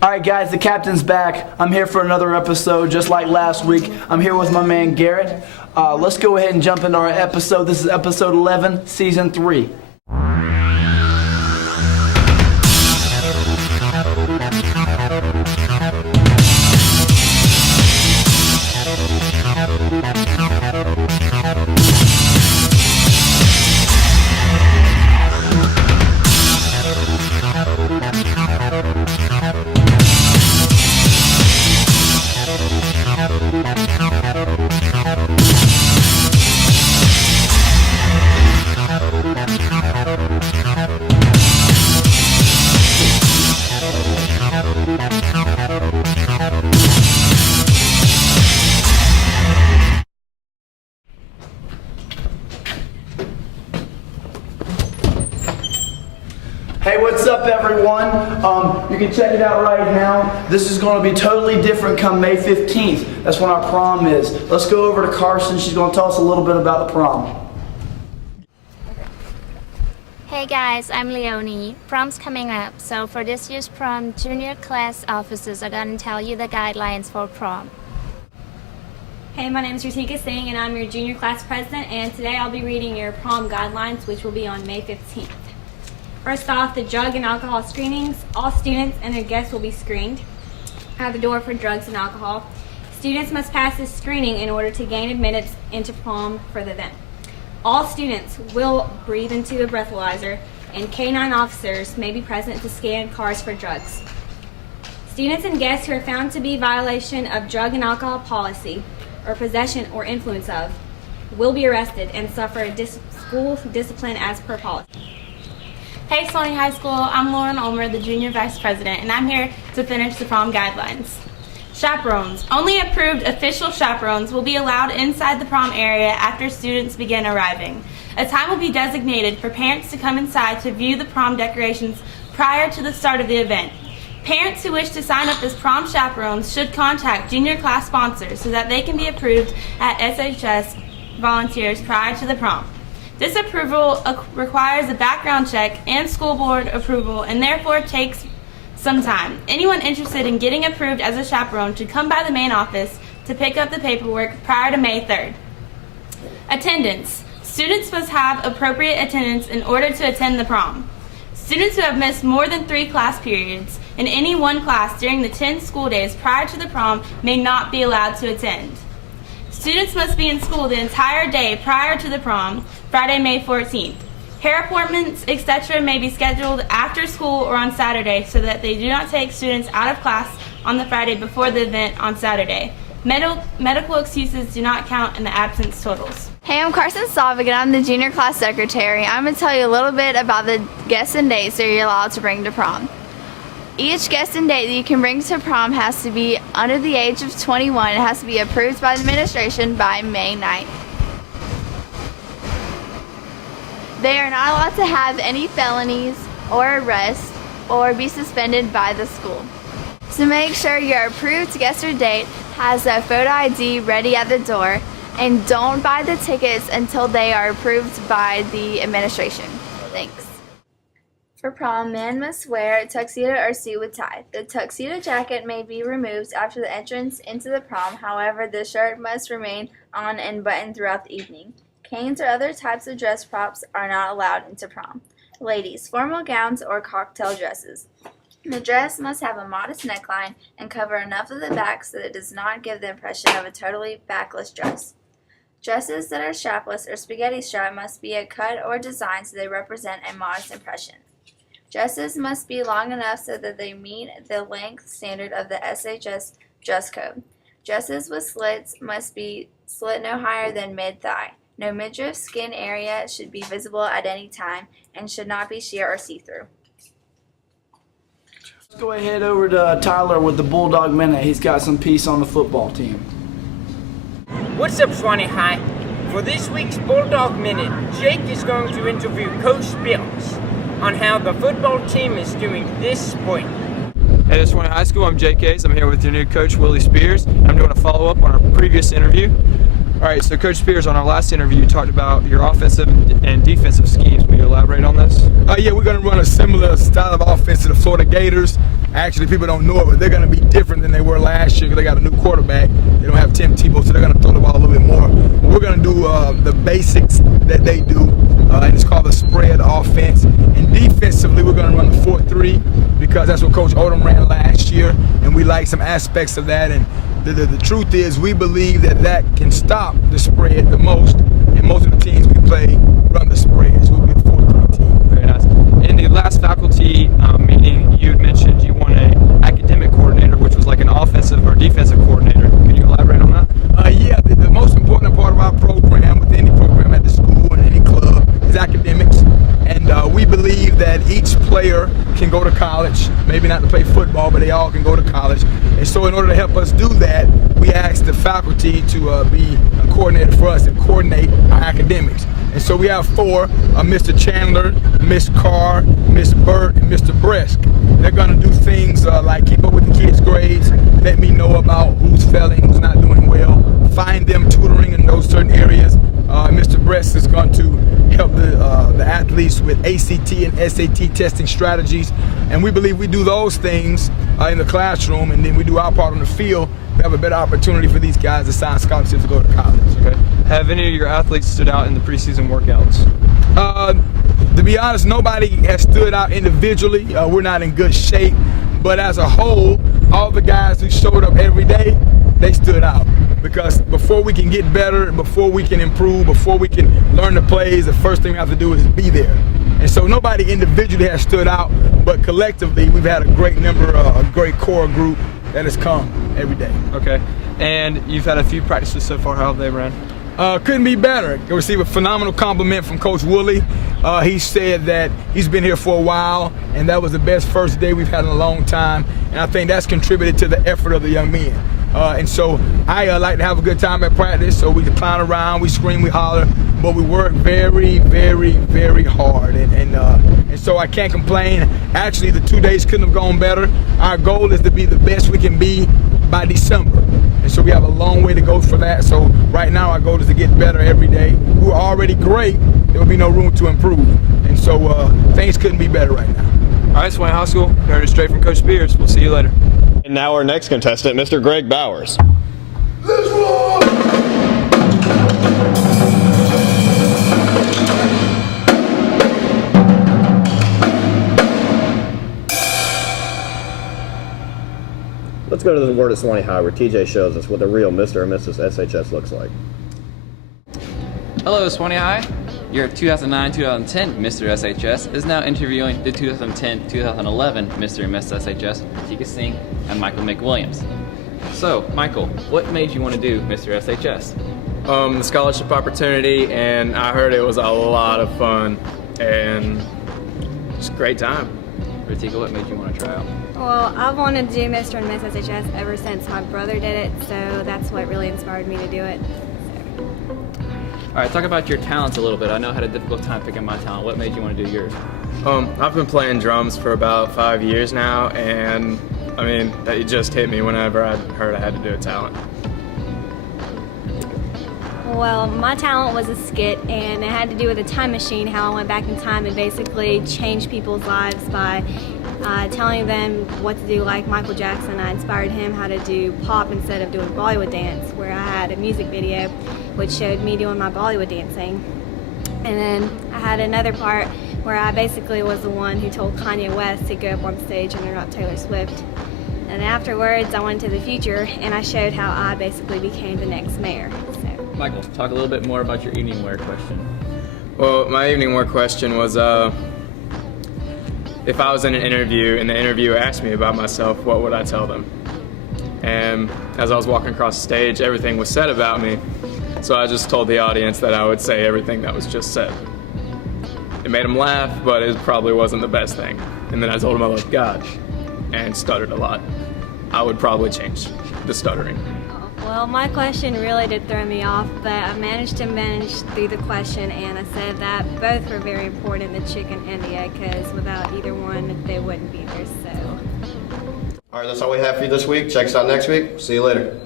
Alright guys, the captain's back. I'm here for another episode just like last week. I'm here with my man Garrett. Let's go ahead and jump into our episode. This is episode 11, season 3. Hey, what's up everyone? You can check it out right now. This is going to be totally different come May 15th. That's when our prom is. Let's go over to Carson. She's going to tell us a little bit about the prom. Hey guys, I'm Leonie. Prom's coming up, so for this year's prom, junior class officers are going to tell you the guidelines for prom. Hey, my name is Ritika Singh and I'm your junior class president, and today I'll be reading your prom guidelines, which will be on May 15th. First off, the drug and alcohol screenings. All students and their guests will be screened at the door for drugs and alcohol. Students must pass this screening in order to gain admittance into prom for the event. All students will breathe into a breathalyzer, and K-9 officers may be present to scan cars for drugs. Students and guests who are found to be in violation of drug and alcohol policy or possession or influence of will be arrested and suffer school discipline as per policy. Hey Sony High School, I'm Lauren Ulmer, the Junior Vice President, and I'm here to finish the prom guidelines. Chaperones. Only approved official chaperones will be allowed inside the prom area after students begin arriving. A time will be designated for parents to come inside to view the prom decorations prior to the start of the event. Parents who wish to sign up as prom chaperones should contact junior class sponsors so that they can be approved at SHS volunteers prior to the prom. This approval requires a background check and school board approval and therefore takes some time. Anyone interested in getting approved as a chaperone should come by the main office to pick up the paperwork prior to May 3rd. Attendance. Students must have appropriate attendance in order to attend the prom. Students who have missed more than 3 class periods in any one class during the 10 school days prior to the prom may not be allowed to attend. Students must be in school the entire day prior to the prom, Friday, May 14th. Hair appointments, etc. may be scheduled after school or on Saturday so that they do not take students out of class on the Friday before the event on Saturday. Medical excuses do not count in the absence totals. Hey, I'm Carson Slavic and I'm the junior class secretary. I'm going to tell you a little bit about the guests and dates that you're allowed to bring to prom. Each guest and date that you can bring to prom has to be under the age of 21. It has to be approved by the administration by May 9th. They are not allowed to have any felonies or arrests or be suspended by the school. So make sure your approved guest or date has a photo ID ready at the door, and don't buy the tickets until they are approved by the administration. Thanks. For prom, men must wear a tuxedo or suit with tie. The tuxedo jacket may be removed after the entrance into the prom. However, the shirt must remain on and buttoned throughout the evening. Canes or other types of dress props are not allowed into prom. Ladies, formal gowns or cocktail dresses. The dress must have a modest neckline and cover enough of the back so that it does not give the impression of a totally backless dress. Dresses that are strapless or spaghetti strap must be a cut or design so they represent a modest impression. Dresses must be long enough so that they meet the length standard of the SHS dress code. Dresses with slits must be slit no higher than mid-thigh. No midriff skin area should be visible at any time and should not be sheer or see-through. Let's go ahead over to Tyler with the Bulldog Minute. He's got some piece on the football team. What's up, Swanee High? For this week's Bulldog Minute, Jake is going to interview Coach Spears on how the football team is doing this spring. Hey, this is Swanee High School. I'm Jake Hayes. I'm here with your new coach, Willie Spears. I'm doing a follow-up on our previous interview. All right, so Coach Spears, on our last interview, you talked about your offensive and defensive schemes. Will you elaborate on this? Yeah, we're going to run a similar style of offense to the Florida Gators. Actually, people don't know it, but they're going to be different than they were last year because they got a new quarterback. They don't have Tim Tebow, so they're going to throw the ball a little bit more. But we're going to do the basics that they do, and it's called the spread offense. And defensively, we're going to run the 4-3 because that's what Coach Odom ran last year, and we like some aspects of that. And the truth is, we believe that can stop the spread the most, and most of the teams we play run the spread. So we'll be a 4-3 team. Very nice. In the last faculty meeting, you had mentioned you want an academic coordinator, which was like an offensive or defensive coordinator. Can you elaborate on that? Yeah, the most important part of our program, with any program at the school and any club, is academics. And we believe that each player can go to college, maybe not to play football, but they all can go to college. And so in order to help us do that, we asked the faculty to be a coordinator for us and coordinate our academics. And so we have 4, Mr. Chandler, Miss Carr, Miss Burt, and Mr. Bresk. They're gonna do things like keep up with the kids' grades, let me know about who's failing, who's not doing well, find them tutoring in those certain areas. Mr. Bresk is going to help the athletes with ACT and SAT testing strategies. And we believe we do those things in the classroom, and then we do our part on the field. We have a better opportunity for these guys to sign scholarships to go to college. Okay. Have any of your athletes stood out in the preseason workouts? To be honest, nobody has stood out individually. We're not in good shape, but as a whole, all the guys who showed up every day, they stood out. Because before we can get better, before we can improve, before we can learn the plays, the first thing we have to do is be there. And so nobody individually has stood out, but collectively we've had a great number, a great core group that has come every day. Okay. And you've had a few practices so far. How have they ran? Couldn't be better. I received a phenomenal compliment from Coach Woolley. He said that he's been here for a while, and that was the best first day we've had in a long time. And I think that's contributed to the effort of the young men. And so I like to have a good time at practice, so we can clown around, we scream, we holler, but we work very, very, very hard. And so I can't complain. Actually, the 2 days couldn't have gone better. Our goal is to be the best we can be by December. And so we have a long way to go for that. So right now our goal is to get better every day. We're already great. There will be no room to improve. And so things couldn't be better right now. All right, Swain High School, heard it straight from Coach Spears. We'll see you later. And now our next contestant, Mr. Greg Bowers. Let's roll! Let's go to the Word at Swanee High, where TJ shows us what the real Mr. or Mrs. SHS looks like. Hello, Swanee High. Your 2009-2010 Mr. SHS is now interviewing the 2010-2011 Mr. and Mrs. SHS, Tika Singh and Michael McWilliams. So, Michael, what made you want to do Mr. SHS? The scholarship opportunity, and I heard it was a lot of fun and just a great time. Ritika, what made you want to try out? Well, I've wanted to do Mr. and Miss SHS ever since my brother did it, so that's what really inspired me to do it. All right, talk about your talents a little bit. I know I had a difficult time picking my talent. What made you want to do yours? I've been playing drums for about 5 years now, and I mean, that just hit me whenever I heard I had to do a talent. Well, my talent was a skit, and it had to do with a time machine, how I went back in time and basically changed people's lives by telling them what to do. Like Michael Jackson, I inspired him how to do pop instead of doing Bollywood dance, where I had a music video which showed me doing my Bollywood dancing. And then I had another part where I basically was the one who told Kanye West to go up on stage and interrupt Taylor Swift. And afterwards, I went into the future and I showed how I basically became the next mayor. So. Michael, talk a little bit more about your evening wear question. Well, my evening wear question was, if I was in an interview and the interviewer asked me about myself, what would I tell them? And as I was walking across the stage, everything was said about me. So I just told the audience that I would say everything that was just said. It made them laugh, but it probably wasn't the best thing. And then I told them I loved God and stuttered a lot. I would probably change the stuttering. Well, my question really did throw me off, but I managed to manage through the question, and I said that both were very important, the chicken and the egg, because without either one, they wouldn't be there, so. All right, that's all we have for you this week. Check us out next week. See you later.